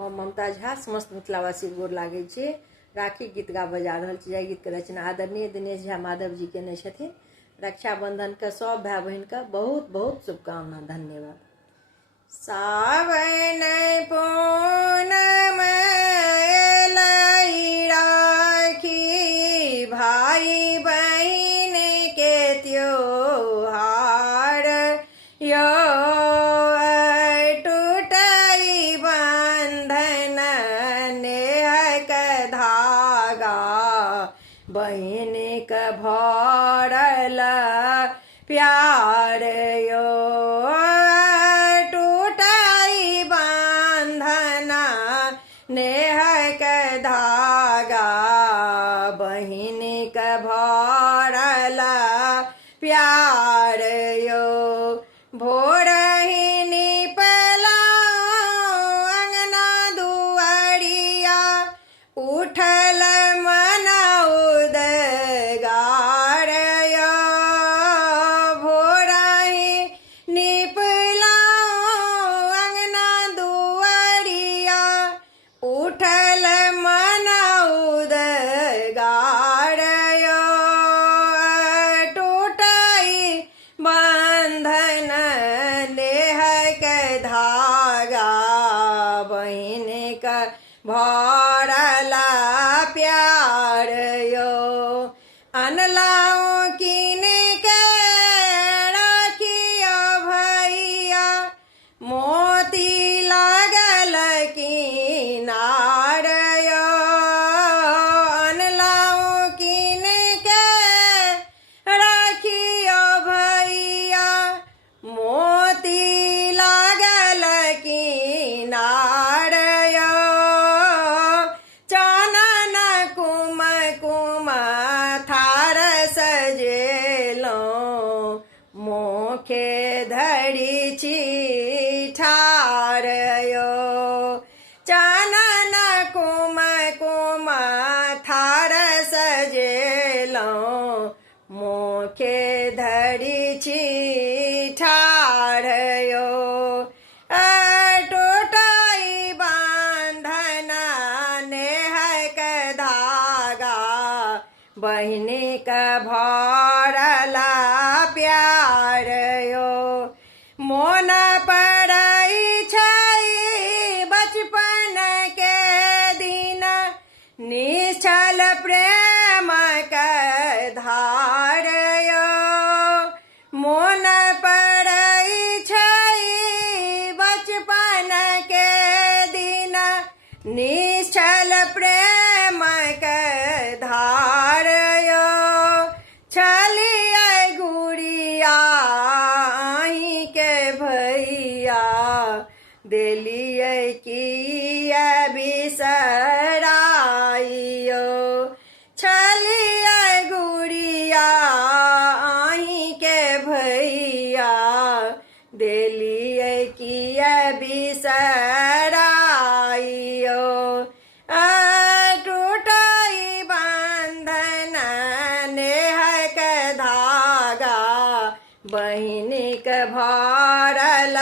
हम ममता झा समस्त मिथिलावासी गोर लागै छी। राखी गीत गा बजा रहल छी। जय गीत के रचना आदरणीय दिनेश झा माधव जी केने छथिन। रक्षाबंधन के सब भाई बहन के बहुत बहुत शुभकामना। धन्यवाद। सावन पूनम एलै राखी, भाई बहन के त्योहार यो टूटई बंधन नेह के धागा, बहन के भरल प्यार यो टूटई बंधन नेह के धागा, बहन के भरल प्यार यो। भोरहि निपलहुँ अंगना दुआरिया, उठल मन उदगार यो। भोरहि निपलहुँ अंगना दुआरिया, उठल मन उदगार यो टूटई बंधन नेह के धागा, बहन के भरल प्यार यो। अनलाऊं कीन के राखिया भैया, मोती लागल किनार यो। अनलाऊं कीन के राखिया भैया, मोती लागल किनार यो। चानन कुम कुम थार सजेलहुँ, मोखे धरि छी ठार यो। चानन कुम कुम थार सजेलहुँ, मोखे धरि छी ठार यो। टूटई बंधन नेह के धागा, बहन के भरल प्यार यो। मोन पड़ै छै बचपन के दिन, निश्चल प्रेम के धार यो। मोन पड़ै छै बचपन के दिन, निश्चल प्रेम के धार यो। छलियै गुड़िया अहीं के भैया, देलियै किया बिसराइयो। छलियै गुड़िया अहीं के भैया, देलियै किया बिसराइयो। टूटई बंधन नेह के धागा, बहन के भरल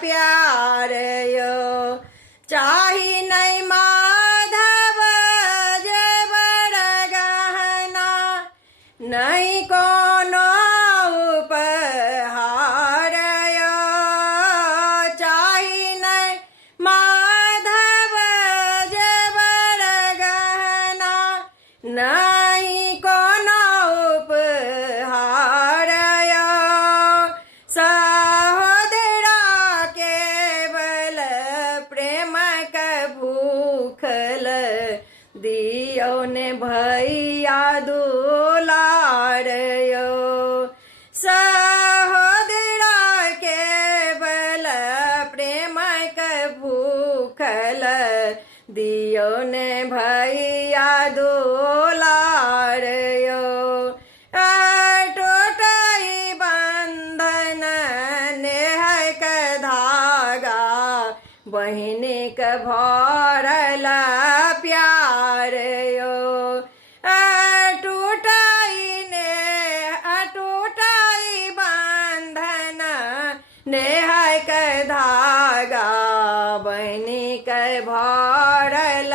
प्यार यो। चाही नहीं माधव जेवर गहना, नहीं कोनो उपहार यो। चाही नहीं माधव जेवर गहना, नहीं कोनो उपहार यो। सहोदरा केवल प्रेम के भूखल, दियो ने भैया दुलार यो। सहोदरा केवल प्रेम के भूखल, दियो ने भैया दुलार यो। टूटई बंधन नेह के धागा, बहन के भरल प्यार यो। टूटई नेह के धागा, बहन के जय भरल